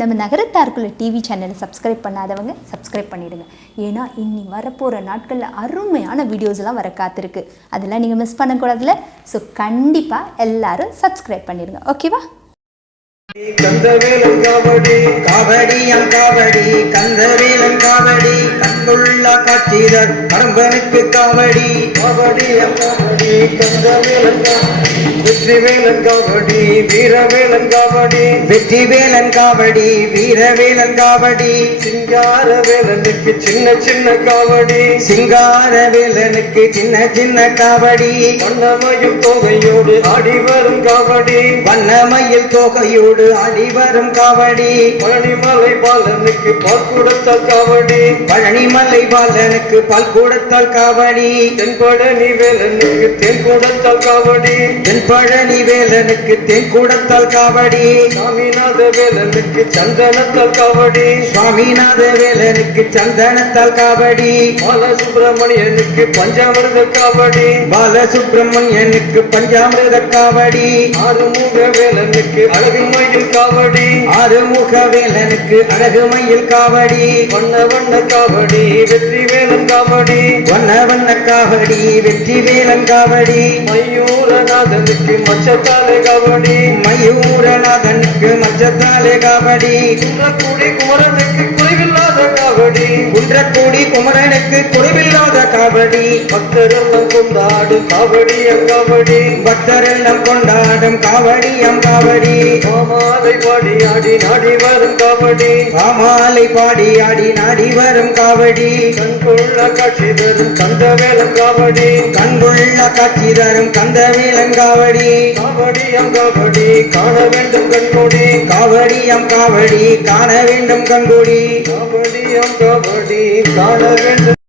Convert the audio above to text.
நம்ம நகரத்தார்குள்ள டிவி சேனலை சப்ஸ்கிரைப் பண்ணாதவங்க சப்ஸ்கிரைப் பண்ணிடுங்க. ஏன்னா இன்னி வரப்போகிற நாட்களில் அருமையான வீடியோஸ்லாம் வர காத்திருக்கு. அதெல்லாம் நீங்கள் மிஸ் பண்ணக்கூடாதுல. ஸோ கண்டிப்பாக எல்லாரும் சப்ஸ்கிரைப் பண்ணிடுங்க. ஓகேவா? கந்தவேலன் காவடி காவடியம் காவடி கந்தவேலன் காவடி கண்புள்ள காட்சிதர் பரம்பனுக்கு காவடி காவடியம் காவடி கந்தவேலன் காவடி வெற்றிவேலன் காவடி வீரவேலன் காவடி வெற்றிவேலன் காவடி வீரவேலன் காவடி சிங்காரவேலனுக்கு சின்ன சின்ன காவடி சிங்காரவேலனுக்கு சின்ன சின்ன காவடி வண்ணமயில் தோகையோடு ஆடி வரும் காவடி வண்ணமயில் தோகையோடு ஆடி வரும் காவடி பழனிமலை பாலனுக்கு பால் கொடுத்தால் காவடி பழனிமலை பாலனுக்கு பால் கொடுத்தால் காவடி தென்பழனி வேலனுக்கு தேன் கொடுத்தால் காவடி தென்பழனி வேலனுக்கு தேன் கொடுத்தால் காவடி சாமிநாத வேலனுக்கு சந்தனத்தால் காவடி சுவாமிநாத வேலனுக்கு சந்தனத்தால் காவடி பாலசுப்பிரமணியனுக்கு பஞ்சாமிரத காவடி பாலசுப்பிரமணியனுக்கு பஞ்சாமிரத காவடி ஆறுமுக வேலனுக்கு அழகு காவடி ஆறுமுக வேலனுக்கு அழகு மயில் காவடி வண்ண வண்ண காவடி வெற்றி வேலன் காவடி வண்ண வண்ண காவடி வெற்றி வேலன் காவடி மயூரநாதனுக்கு மச்சத்தாலே காவடி மயூரநாதனுக்கு மச்சத்தாலே காவடி குன்றக்குடி குமரனுக்கு குறைவில்லாத காவடி குன்றக்குடி குமரனுக்கு குறைவில்லாத காவடி பக்தரெல்லாம் கொண்டாடும் காவடியம் காவடி பக்தரெல்லாம் கொண்டாடும் காவடியம் காவடி மாலை பாடி ஆடி நாடி வரும் காவடி மாலை பாடி ஆடி நாடி வரும் காவடி கண்கொள்ள காட்சி தரும் கந்தவேலன் காவடி கண்கொள்ள காட்சி தரும் கந்தவேலன் காவடி காவடியம் காவடி காண வேண்டும் கண்கொடி காவடியம் காவடி காண வேண்டும் கண்கொடி காவடியம் காவடி காண வேண்டும்